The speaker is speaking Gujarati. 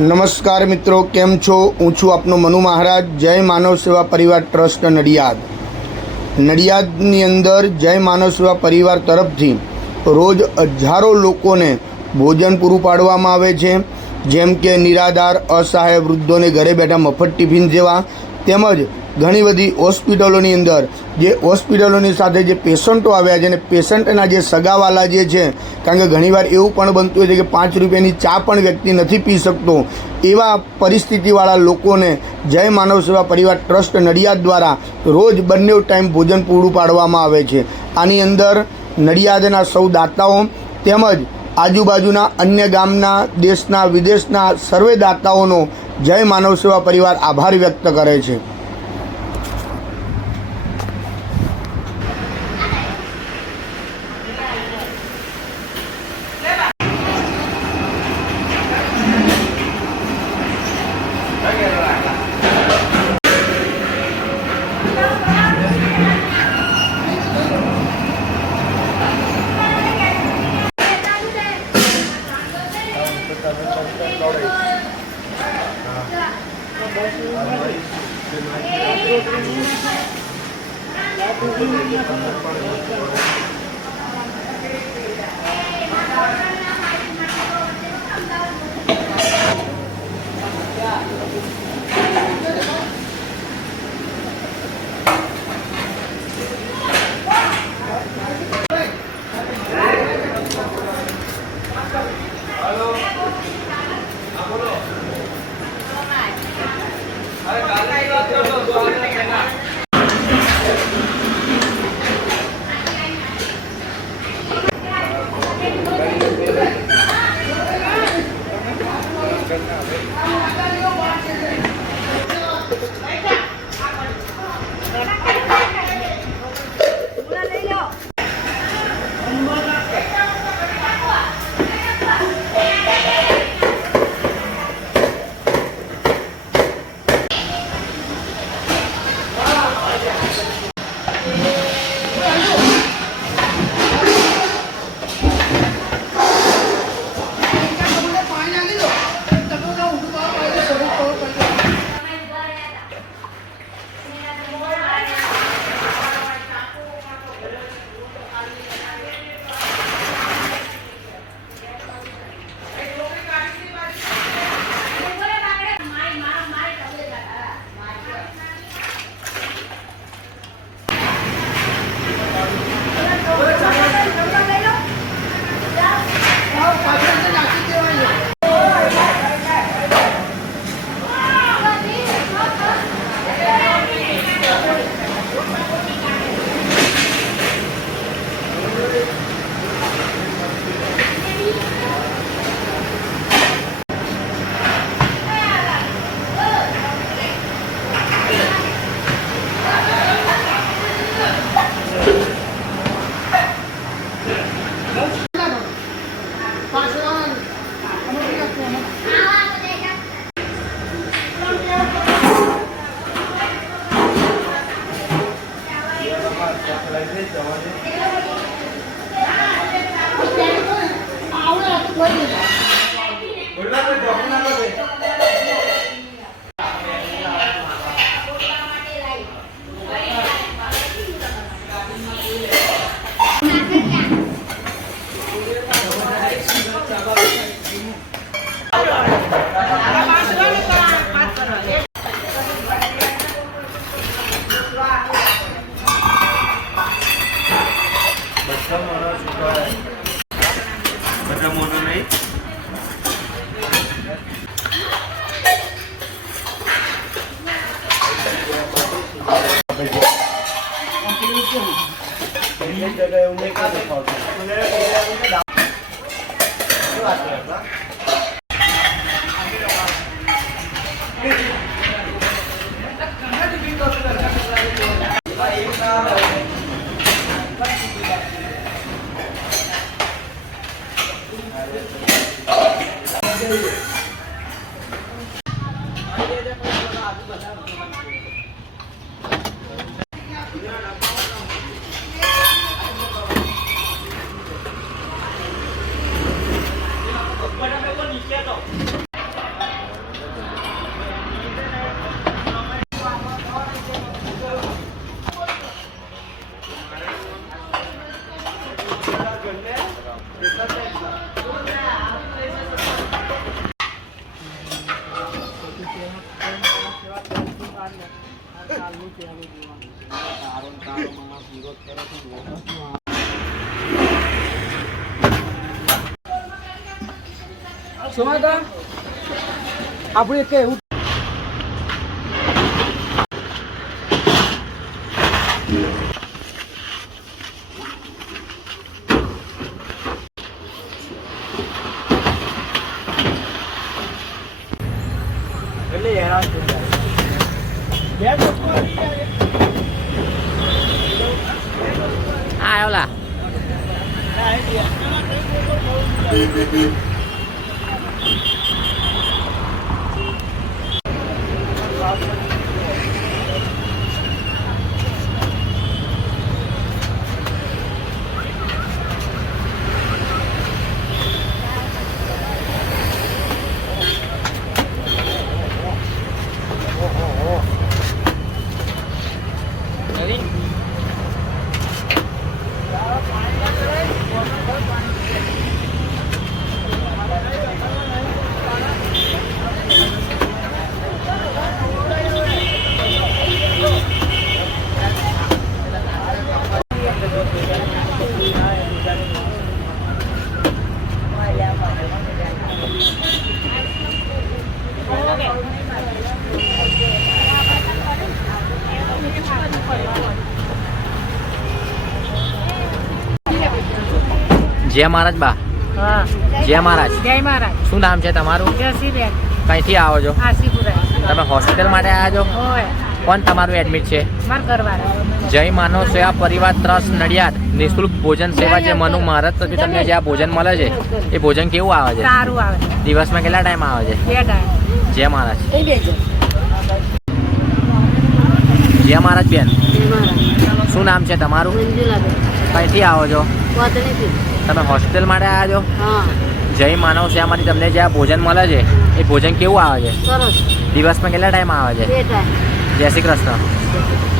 નમસ્કાર મિત્રો, કેમ છો? હું છું આપનો મનુ મહારાજ. જય માનવ સેવા પરિવાર ટ્રસ્ટ નડિયાદની અંદર જય માનવ સેવા પરિવાર તરફથી રોજ હજારો લોકોને ભોજન પૂરું પાડવામાં આવે છે, જેમ કે નિરાધાર, અસહાય વૃદ્ધોને ઘરે બેઠા મફત ટિફિન સેવા, તેમજ ઘણી બધી હોસ્પિટલોની અંદર જે હોસ્પિટલોની સાથે જે પેશન્ટો આવ્યા છે અને પેશન્ટના જે સગાવાલા જે છે, કારણ કે ઘણીવાર એવું પણ બનતું હોય છે કે 5 રૂપિયાની ચા પણ વ્યક્તિ નથી પી શકતો, એવા પરિસ્થિતિવાળા લોકોને જય માનવ સેવા પરિવાર ટ્રસ્ટ નડિયાદ દ્વારા રોજ બંને ટાઈમ ભોજન પૂરું પાડવામાં આવે છે. આની અંદર નડિયાદના સૌ દાતાઓ તેમજ આજુબાજુના અન્ય ગામના, દેશના, વિદેશના સર્વે દાતાઓનો જય માનવ સેવા પરિવાર આભાર વ્યક્ત કરે છે. આપણે કેવું એટલે હેરાન થઈ જાય ઓલા જય મહારાજ બા. હા, જય મહારાજ. જય મહારાજ. શું નામ છે તમારું? જસીબેન. કઈથી આવો છો? આશીપુરા. તમે હોસ્પિટલ માટે આવ્યા છો? હોય કોણ તમારું એડમિટ છે? માર ઘરવાળા. જય માનવ સેવા પરિવાર ટ્રસ્ટ નડિયાદ નિઃશુલ્ક ભોજન સેવા જે મનુ મહારાજ તરફથી તમને જે આ ભોજન મળે છે એ ભોજન કેવું આવે છે? સારું આવે. દિવસમાં કેટલા ટાઈમ આવે છે? 2 ટાઈમ. જય મહારાજ. જય મહારાજ બેન. શું નામ છે તમારું? કઈથી આવો છો? તમે હોસ્પિટલ માટે આવ્યા છો? જય માનવ સેવામાંથી તમને જે આ ભોજન મળે છે એ ભોજન કેવું આવે છે? સરસ. દિવસમાં કેટલા ટાઈમ આવે છે? 2 ટાઈમ. જય શ્રી કૃષ્ણ.